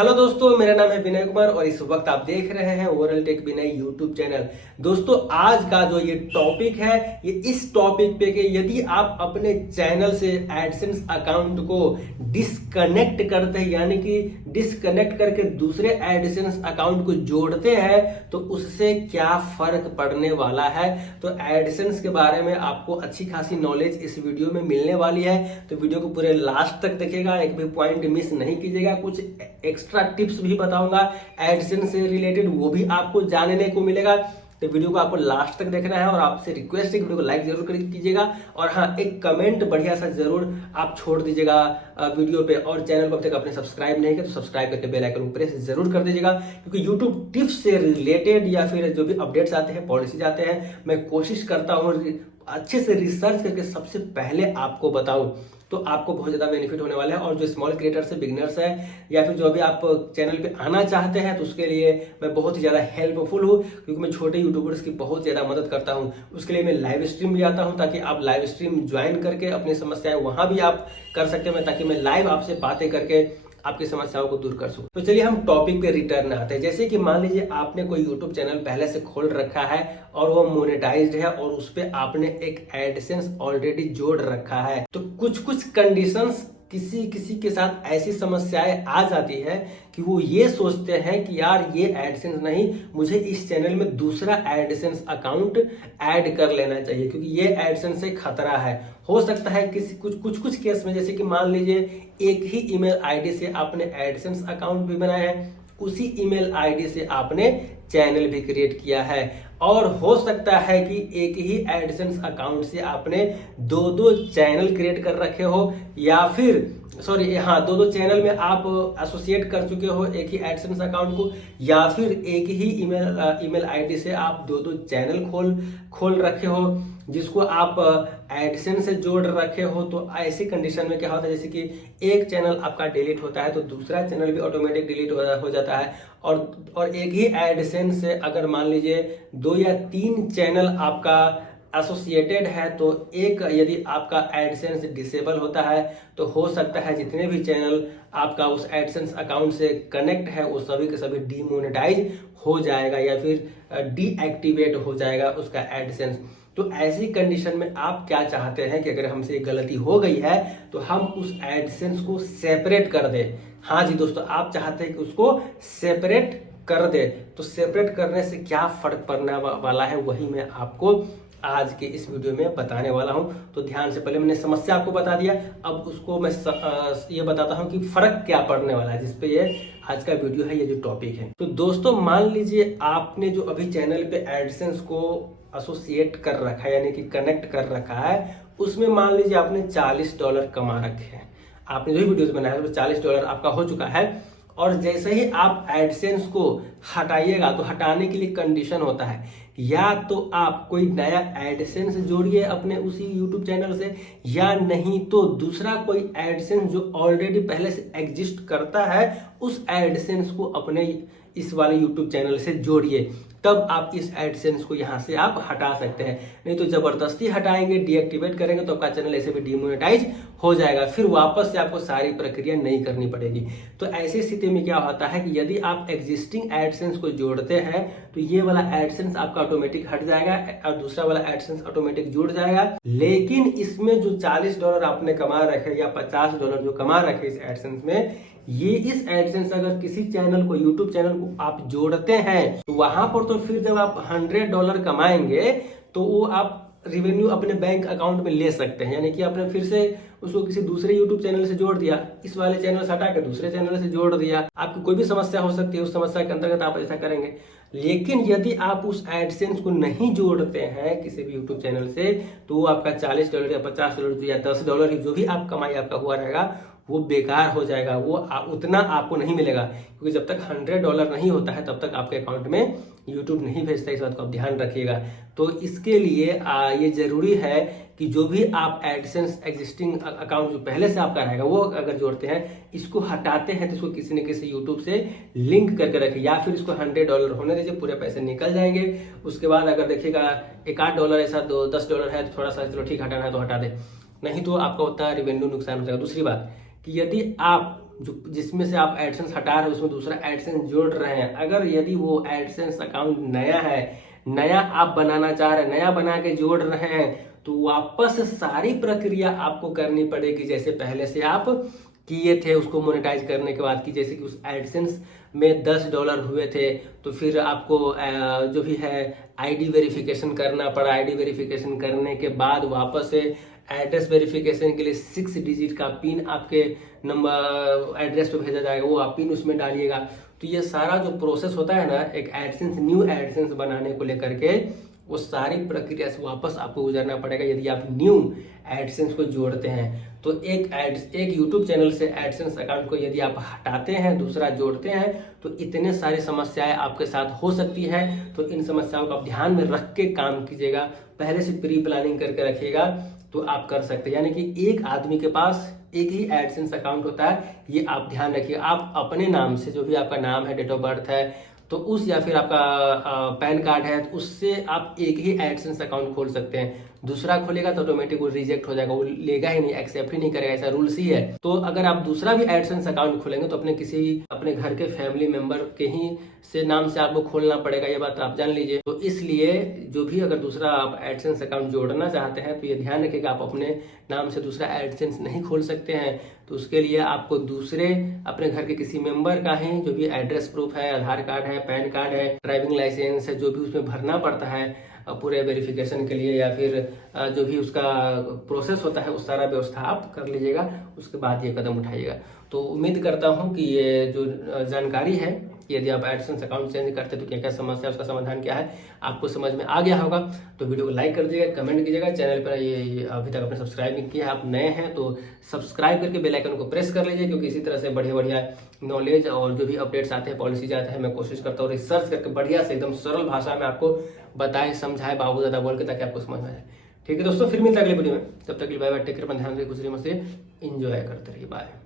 Hello दोस्तों, मेरा नाम है विनय कुमार और इस वक्त आप देख रहे हैं ओवरऑल टेक विनय यूट्यूब चैनल। दोस्तों, आज का जो ये टॉपिक है, ये इस टॉपिक पे कि यदि आप अपने चैनल से एडसेंस अकाउंट को डिस्कनेक्ट करते हैं, यानी कि डिस्कनेक्ट करके दूसरे एडसेंस अकाउंट को जोड़ते हैं, तो उससे क्या फर्क पड़ने वाला है। तो एडसेंस के बारे में आपको अच्छी खासी नॉलेज इस वीडियो में मिलने वाली है, तो वीडियो को पूरे लास्ट तक देखिएगा, एक भी पॉइंट मिस नहीं कीजिएगा। कुछ एक्स्ट्रा टिप्स भी बताऊंगा एडसेंस से रिलेटेड, वो भी आपको जानने को मिलेगा। तो वीडियो को आपको लास्ट तक देखना है और आपसे रिक्वेस्ट है कि वीडियो को लाइक जरूर कीजिएगा और हाँ, एक कमेंट बढ़िया सा जरूर आप छोड़ दीजिएगा वीडियो पे। और चैनल को अब तक आपने सब्सक्राइब नहीं किया तो सब्सक्राइब करके बेल आइकन को प्रेस जरूर कर दीजिएगा, क्योंकि यूट्यूब टिप्स से रिलेटेड या फिर जो भी अपडेट्स आते हैं, पॉलिसीज आते हैं, मैं कोशिश करता हूँ अच्छे से रिसर्च करके सबसे पहले आपको बताऊं, तो आपको बहुत ज्यादा बेनिफिट होने वाला है। और जो स्मॉल क्रिएटर्स है, बिगिनर्स है, या फिर जो अभी आप चैनल पे आना चाहते हैं, तो उसके लिए मैं बहुत ही ज्यादा हेल्पफुल हूँ, क्योंकि मैं छोटे यूट्यूबर्स की बहुत ज्यादा मदद करता हूँ। उसके लिए मैं लाइव स्ट्रीम भी आता हूँ, ताकि आप लाइव स्ट्रीम ज्वाइन करके अपनी समस्याएं वहां भी आप कर सकते हैं, ताकि मैं लाइव आपसे बातें करके आपकी समस्याओं को दूर कर सकूं। तो चलिए हम टॉपिक पे रिटर्न आते हैं। जैसे कि मान लीजिए आपने कोई यूट्यूब चैनल पहले से खोल रखा है और वो मोनेटाइज्ड है और उस पे आपने एक एडसेंस ऑलरेडी जोड़ रखा है, तो कुछ कुछ कंडीशंस किसी किसी के साथ ऐसी समस्याएं आ जाती है कि वो ये सोचते हैं कि यार ये एडसेंस नहीं, मुझे इस चैनल में दूसरा एडसेंस अकाउंट ऐड कर लेना चाहिए, क्योंकि ये एडसेंस से खतरा है। हो सकता है किसी कुछ केस में, जैसे कि मान लीजिए एक ही ईमेल आईडी से आपने एडसेंस अकाउंट भी बनाया है, उसी ईमेल आईडी से आपने चैनल भी क्रिएट किया है, और हो सकता है कि एक ही एडसेंस अकाउंट से आपने दो चैनल क्रिएट कर रखे हो, या फिर दो चैनल में आप एसोसिएट कर चुके हो एक ही एडसेंस अकाउंट को, या फिर एक ही ईमेल आईडी से आप दो चैनल खोल रखे हो जिसको आप एडसेंस से जोड़ रखे हो। तो ऐसी कंडीशन में क्या होता है, जैसे कि एक चैनल आपका डिलीट होता है तो दूसरा चैनल भी ऑटोमेटिक डिलीट हो जाता है। और एक ही एडसेंस से अगर मान लीजिए 2 या 3 चैनल आपका एसोसिएटेड है, तो एक यदि आपका एडसेंस डिसेबल होता है, तो हो सकता है जितने भी चैनल आपका उस एडसेंस अकाउंट से कनेक्ट है वो सभी के सभी डीमोनेटाइज हो जाएगा, या फिर डीएक्टिवेट हो जाएगा उसका एडसेंस। तो ऐसी कंडीशन में आप क्या चाहते हैं कि अगर हमसे गलती हो गई है तो हम उस एडसेंस को सेपरेट कर दें। हाँ जी दोस्तों, आप चाहते हैं कि उसको सेपरेट कर दे, तो सेपरेट करने से क्या फर्क पड़ने वाला है, वही मैं आपको आज के इस वीडियो में बताने वाला हूं। तो ध्यान से, पहले मैंने समस्या आपको बता दिया, अब उसको मैं ये बताता हूं कि फर्क क्या पड़ने वाला है, जिसपे ये आज का वीडियो है, ये जो टॉपिक है। तो दोस्तों, मान लीजिए आपने जो अभी चैनल पे एडसेंस को एसोसिएट कर रखा है, यानी कि कनेक्ट कर रखा है, उसमें मान लीजिए आपने $40 कमा रखे हैं। आपने जो वीडियोस बनाया है वो $40 आपका हो चुका है, और जैसे ही आप एडसेंस को हटाइएगा, तो हटाने के लिए कंडीशन होता है, या तो आप कोई नया एडसेंस जोड़िए अपने उसी यूट्यूब चैनल से, या नहीं तो दूसरा कोई एडसेंस जो ऑलरेडी पहले से एग्जिस्ट करता है उस एडसेंस को अपने इस वाले यूट्यूब चैनल से जोड़िए, तब आप इस एडसेंस को यहां से आप हटा सकते हैं। नहीं तो जबरदस्ती हटाएंगे, डीएक्टिवेट करेंगे, तो आपका चैनल ऐसे भी डीमोनेटाइज हो जाएगा, फिर वापस से आपको सारी प्रक्रिया नहीं करनी पड़ेगी। तो ऐसी स्थिति में क्या होता है कि यदि आप एग्जिस्टिंग एडसेंस को जोड़ते हैं, तो ये वाला एडसेंस आपका ऑटोमेटिक हट जाएगा और दूसरा वाला एडसेंस ऑटोमेटिक जुड़ जाएगा। लेकिन इसमें जो $40 आपने कमा रखे या $50 जो कमा रखे इस एडसेंस में, ये इस एडसेंस अगर किसी चैनल को, यूट्यूब चैनल को आप जोड़ते हैं, तो वहां पर तो फिर जब आप $100 कमाएंगे तो वो आप रिवेन्यू अपने बैंक अकाउंट में ले सकते हैं। यानी कि आपने फिर से उसको किसी दूसरे यूट्यूब चैनल से जोड़ दिया, इस वाले चैनल से हटा के दूसरे चैनल से जोड़ दिया। आपकी कोई भी समस्या हो सकती है, उस समस्या के अंतर्गत आप ऐसा करेंगे। लेकिन यदि आप उस एडसेंस को नहीं जोड़ते हैं किसी भी यूट्यूब चैनल से, तो वो आपका $40 या $50 या $10 जो भी आप कमाई आपका हुआ रहेगा, वो बेकार हो जाएगा, वो उतना आपको नहीं मिलेगा, क्योंकि जब तक $100 नहीं होता है तब तक आपके अकाउंट में यूट्यूब नहीं भेजता। इस बात को आप ध्यान रखिएगा। तो इसके लिए ये जरूरी है कि जो भी आप एडसेंस एग्जिस्टिंग अकाउंट जो पहले से आपका रहेगा वो अगर जोड़ते हैं, इसको हटाते हैं, तो इसको किसी न किसी यूट्यूब से लिंक करके रखें, या फिर इसको $100 होने दीजिए, पूरे पैसे निकल जाएंगे। उसके बाद अगर देखिएगा $1-8 ऐसा $10 है तो थोड़ा सा चलो ठीक हटाना है तो हटा दे, नहीं तो आपका उतना रिवेन्यू नुकसान हो जाएगा। दूसरी बात कि यदि आप जो जिसमें से आप एडसेंस हटा रहे हैं उसमें दूसरा एडसेंस जोड़ रहे हैं, अगर यदि वो एडसेंस अकाउंट नया है, नया आप बनाना चाह रहे हैं, नया बना के जोड़ रहे हैं, तो वापस सारी प्रक्रिया आपको करनी पड़ेगी जैसे पहले से आप किए थे उसको मोनेटाइज करने के बाद की। जैसे कि उस एडसेंस में $10 हुए थे तो फिर आपको जो भी है आईडी वेरिफिकेशन करना पड़ा। आईडी वेरिफिकेशन करने के बाद वापस से एड्रेस वेरिफिकेशन के लिए 6 डिजिट का पिन आपके नंबर एड्रेस पे भेजा जाएगा, वो आप पिन उसमें डालिएगा। तो ये सारा जो प्रोसेस होता है ना एक एडसेंस, न्यू एडसेंस बनाने को लेकर के, वो सारी प्रक्रिया से वापस आपको गुजरना पड़ेगा यदि आप न्यू एडसेंस को जोड़ते हैं। तो एक यूट्यूब चैनल से एडसेंस अकाउंट को यदि आप हटाते हैं दूसरा जोड़ते हैं तो इतने सारी समस्याएं आपके साथ हो सकती है। तो इन समस्याओं को आप ध्यान में रख के काम कीजिएगा, पहले से प्री प्लानिंग करके रखिएगा तो आप कर सकते हैं। यानी कि एक आदमी के पास एक ही एडसेंस अकाउंट होता है, ये आप ध्यान रखिए। आप अपने नाम से, जो भी आपका नाम है, डेट ऑफ बर्थ है तो उस, या फिर आपका पैन कार्ड है तो उससे आप एक ही एडसेंस अकाउंट खोल सकते हैं। दूसरा खोलेगा तो ऑटोमेटिक वो रिजेक्ट हो जाएगा, वो लेगा ही नहीं, एक्सेप्ट ही नहीं करेगा, ऐसा रूल्स ही है। तो अगर आप दूसरा भी एडसेंस अकाउंट खोलेंगे तो अपने किसी अपने घर के फैमिली मेंबर के ही से नाम से आपको खोलना पड़ेगा, ये बात आप जान लीजिए। तो इसलिए जो भी अगर दूसरा आप एडसेंस अकाउंट जोड़ना चाहते हैं तो ये ध्यान रखिएगा आप अपने नाम से दूसरा एडसेंस नहीं खोल सकते हैं। तो उसके लिए आपको दूसरे अपने घर के किसी मेंबर का ही जो भी एड्रेस प्रूफ है, आधार कार्ड है, पैन कार्ड है, ड्राइविंग लाइसेंस है, जो भी उसमें भरना पड़ता है पूरे वेरिफिकेशन के लिए, या फिर जो भी उसका प्रोसेस होता है उस सारा व्यवस्था आप कर लीजिएगा, उसके बाद ये कदम उठाइएगा। तो उम्मीद करता हूँ कि ये जो जानकारी है, यदि आप एडसेंस अकाउंट चेंज करते हैं तो क्या क्या समस्या है, उसका समाधान क्या है, आपको समझ में आ गया होगा। तो वीडियो को लाइक कर दीजिएगा, कमेंट कीजिएगा। चैनल पर ये अभी तक आपने सब्सक्राइब नहीं किया है, आप नए हैं तो सब्सक्राइब करके बेल आइकन को प्रेस कर लीजिए, क्योंकि इसी तरह से बढ़िया नॉलेज और जो भी अपडेट्स आते हैं, पॉलिसीज आते हैं, मैं कोशिश करता हूँ रिसर्च करके बढ़िया से एकदम सरल भाषा में आपको बताए, समझाए, बाबू दादा बोल के, ताकि आपको समझ में आए। ठीक है दोस्तों, फिर मिलते हैं अगले वीडियो में। तब तक के लिए बाय बाय, टेक केयर, अपना ध्यान रखिए, खुशी मस्ती एंजॉय करते रहिए, बाय।